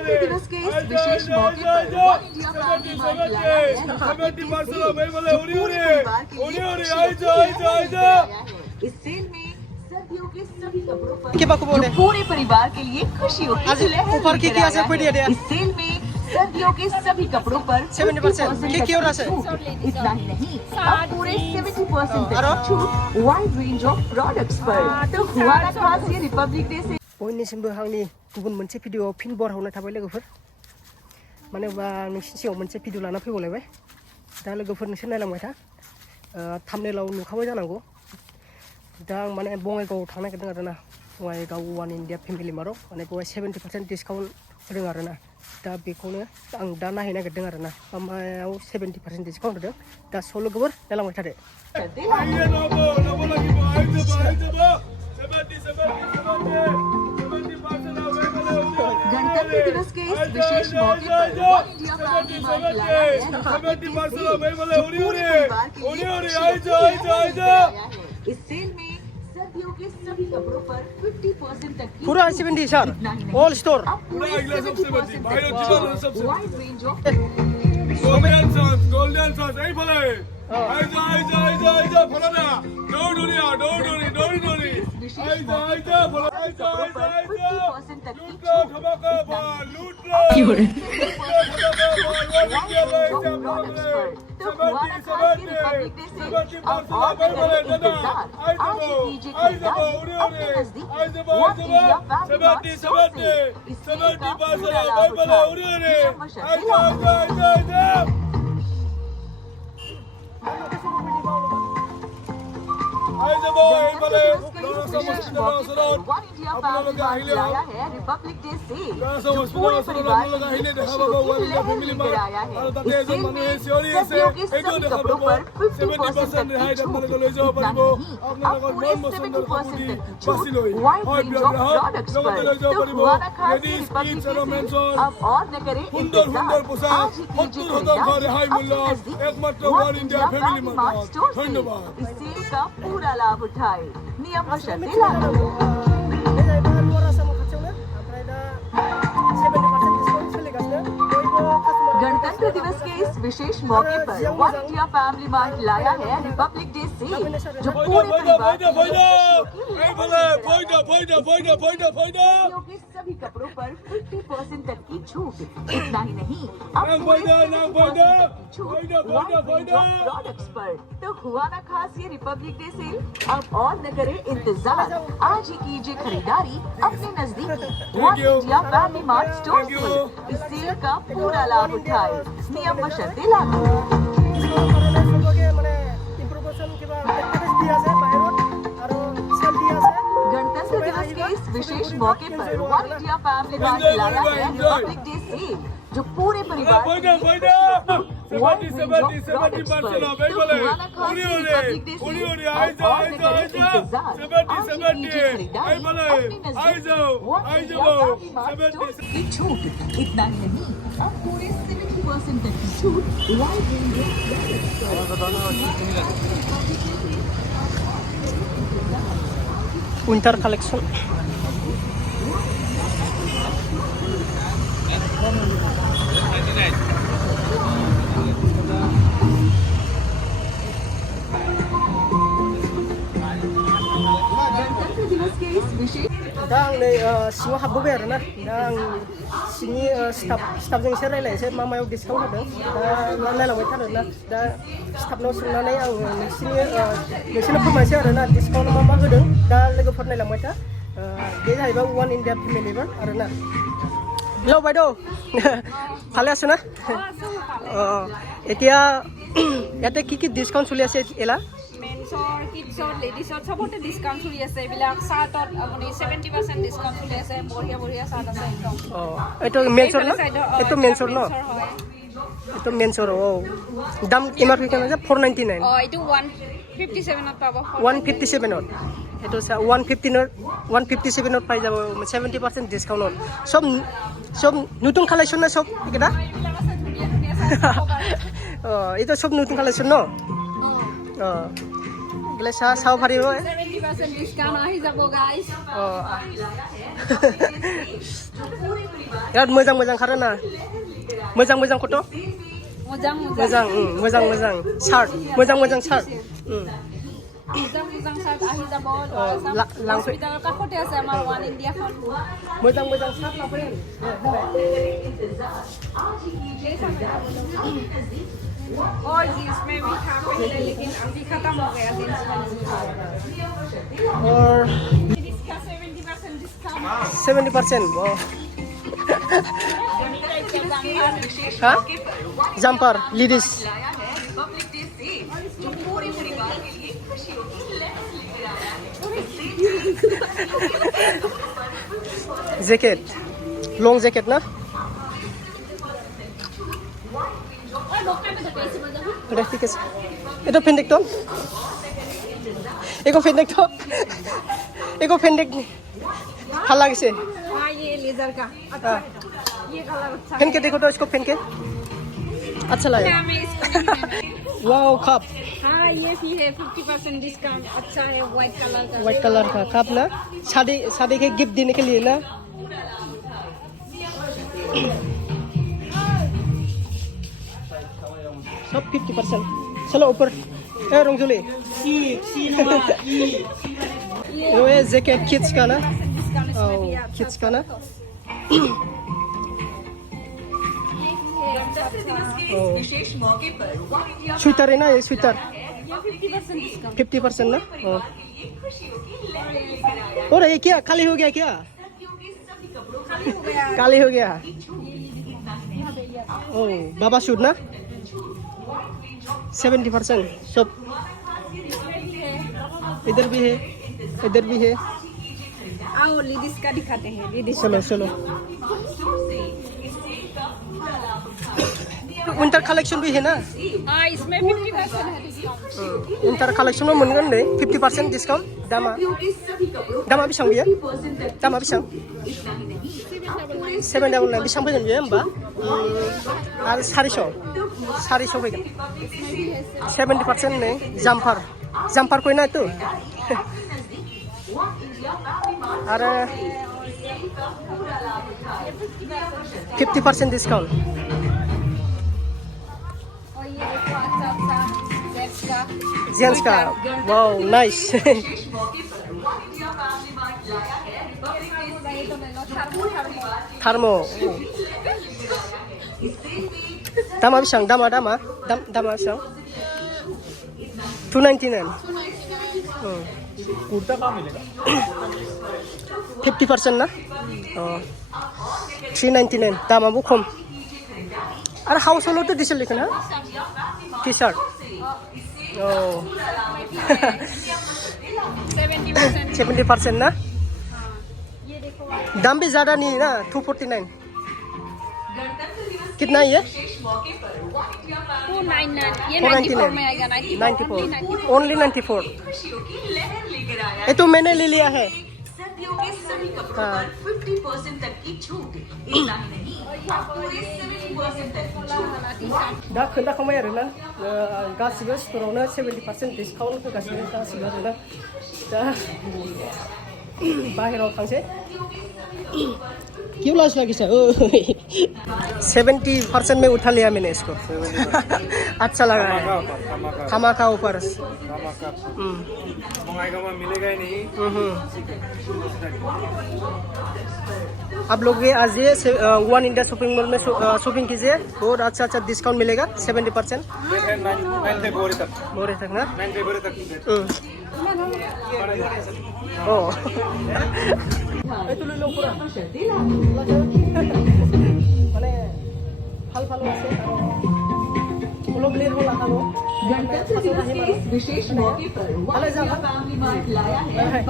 गणतंत्र दिवस के इस विशेष मौके पर वन इंडिया फैमिली मार्ट लाया है रिपब्लिक डे सेल, जो पूरे परिवार के लिए इस सेल में सर्दियों के सभी कपड़ों पर जो पूरे परिवार के लिए खुशियों की लहर लेकर आया है। इस सेल में सर्दियों के सभी कपड़ों पर 50% तक की छूट। इतना ही नहीं, अब पूरे 70% तक की छूट वाइड रेंज ऑफ प्रोडक्ट्स पर। तो हुआ ना खास ये रिपब्लिक डे से बयनिसिमबो आंनि गुबुन मोनसे भिडिअ फिन बरहावनाय थाबाय लोगोफोर। मानो होनबा नोंसिनि सिगाङाव मोनसे भिडिअ लाना फैबावलायबाय। दा लोगोफोर नोंसोर नायलांबाय था। थाम्बनेलाव नुखाबाय जानांगौ। दा आं माने बङाइगावआव थांनो नागिरदों आरोना। बङाइगाव वान इन्डिया फेमिलि मार्टआव माने बेवहाय 70% डिसकाउन्ट होदों आरोना। दा बेखौनो आं दा नायहैनो नागिरदों आरोना। मायाव 70% डिसकाउन्ट होदों। दा स' लोगोफोर नायलांबाय थादो। गणतंत्र दिवस के इस विशेष मौके पर वन इंडिया फैमिली मार्ट लाया है रिपब्लिक डे सेल, जो पूरे परिवार के लिए इस सेल में सर्दियों के सभी कपड़ों पर 50% तक की पूरा 70 सर ऑल स्टोर अब पूरे 70% तक wide range of golden sauce ei bole aija pholana don't worry aija phola aija 50% तक की dhamaka bol loot तो हुआ ना खास ये रिपब्लिक डे सेल, अब और न करें इंतजार, आज ही कीजिए खरीदारी अपने नजदीक one India family mart store से। इस सेल का पूरा लाभ उठाएं। नियम व शर्तें लागू। वन इंडिया फैमिली मार्ट लाया है रिपब्लिक डे सेल, जो पूरे परिवार के लिए खुशियों की लहर लेकर आया है। इस सेल में सर्दियों के सभी कपड़ों पर 50% तक की छूट। इतना ही नहीं, अब पूरे 70% तक की छूट वाइड रेंज ऑफ प्रोडक्ट्स पर। तो हुआ ना खास ये रिपब्लिक डे सेल, अब और न करें इंतजार, आज ही कीजिए खरीदारी अपने नजदीक one India family mart store से। इस सेल का पूरा लाभ उठाए। नियम व शर्तें लागू। गणतंत्र दिवस के इस विशेष मौके पर वन इंडिया फैमिली मार्ट लाया है रिपब्लिक डे सेल, जो पूरे परिवार के सभी कपड़ों पर 50% तक की छूट। इतना ही नहीं, अब पूरे 70% तक की छूट प्रोडक्ट्स पर। तो हुआ ना खास ये रिपब्लिक डे सेल, अब और न करें इंतजार, आज ही कीजिए खरीदारी अपने नजदीकी one India family mart store से। इस सेल का पूरा लाभ उठाए। नियम व शर्तें लागू। गणतंत्र दिवस के इस विशेष मौके पर वन इंडिया फैमिली मार्ट लाया है रिपब्लिक डे सेल, जो पूरे परिवार के लिए वाइड रेंज ऑफ प्रोडक्ट्स पर। तो हुआ ना खास ये रिपब्लिक डे सेल, अब और न करें इंतजार, आज ही कीजिए खरीदारी अपने नजदीक one India family mart store से। की छूट। इतना ही नहीं, अब पूरे 70% तक की छूट wide range of winter collection गणतंत्र दिवस के इस विशेष दा आं नै सिङाव हाबबोबाय आरोना। दा आं सिंनि स्टाफजों एसे रायलायनोसै मा मायाव डिसकाउन्ट होदों। दा नायलांबाय था आरोना। दा स्टाफनाव सोंनानै आं नोंसोरनो फोरमायनोसै आरोना डिसकाउन्ट मा होदों। दा लोगोफोर नायलांबाय था। बे जाहैबाय वान इन्डिया फेमिलि मार्ट आरोना। हेलौ বাইদেউ ভালে আছো না? এতিয়া ইয়াতে কি ডিসকাউন্ট চলি আছে এলা? মেন্সৰ কিডছৰ লেডিছৰ চবতে ডিছকাউণ্ট চলি আছে। এইবিলাক চাৰ্টত আপুনি 70% ডিছকাউণ্ট চলি আছে। বঢ়িয়া বঢ়িয়া চাৰ্ট আছে একদম। এইটো মেন্সৰ ন? এইটো মেন্সৰ ন? এইটো মেন্সৰ। দাম কিমান আছে? 499। এইটো 157ত পাব। 157ত। এইটো 157ত পাই যাব 70% ডিছকাউণ্টত। সব নতুন কালেকশ্যন না সব এইকেইটা? এইটো সব নতুন কালেকশ্যন ন? এইবিলাক চাব পাৰিব। 50% discount ahi jabo guys. Birat मोजां खारो ना मोजां फट' Mojang. मोजां शार्ट मोजां short Mojang shirt ahi jabo. Langsung Hospital kakote ase amar One India khon. मोजां शार्ट लाफैन और जींस में भी था पहले लेकिन अभी खत्म हो गया जींस में. और इसका 70% डिस्काउंट. 70% हाँ jumper ladies jacket long jacket ना udah tiket itu pendek dong eko pendek hal lagi sih हाँ ये लेजर का अच्छा है. ये कलर अच्छा पहन के देखो तो इसको पहन के अच्छा लगा है. मैं इसको वाओ कप हाँ ये भी है 50% डिस्काउंट. अच्छा है व्हाइट कलर का. व्हाइट कलर का कप ना शादी के गिफ्ट देने के लिए ना सब 50%. चलो ऊपर रंगजुली ये जैकेट किड्स का ना किड्स का ना स्वेटर है ना ये स्वेटर 50% ना और ये क्या खाली हो गया क्या खाली हो गया ओ बाबा सूट ना 70% सब इधर भी है आओ लेडीज का दिखाते हैं. लेडीज चलो विंटर कलेक्शन भी है ना हाँ इसमें 50% है डिस्काउंट. विंटर कलेक्शन में मोनगोन दे 50% डिस्काउंट दामा बेसां बियो दामा बेसां 799 बेसां फैगोन बियो होमबा आरो 400 फैगोन 70% ने जम्पार कोई ना तो आरो 50% डिस्काउंट और ये देखो अच्छा जेंट्स का वाओ नाइस थार्मो दामा बेसां दामा बेसां 299 कुर्ता कहाँ मिलेगा 50% ना 399 दामाबो खम आरो हाउस होल्ड तो दिसल लेखा ना टी शर्ट 70% ना दाम भी ज्यादा नहीं है ना 249 कितना ये 499 ये 94 में आएगा. 94 ओनली 94 ये तो मैंने ले लिया है हाँ 50% तक की छूट इतना ही नहीं पूरे 70% तक दा खोन्थाखांबाय आरोना गासिबो स्टोरावनो 70% डिसकाउन्ट होगासिनो गासिबो आरोना दा बाहेराव थांसै क्यों लाज लगी सर 70% में उठा लिया मैंने इसको अच्छा लगा है धमाका ऑफर मिलेगा ही नहीं आप लोग भी आज ये वन इंडिया शॉपिंग मॉल में शॉपिंग कीजिए बहुत अच्छा डिस्काउंट मिलेगा 70% बोरे तक ना ओ itu lo pura মানে ভাল আছে बोलो ब्लेड बोला था वो गणतंत्र दिवस के इस विशेष मौके पर फैमिली मार्ट लाया है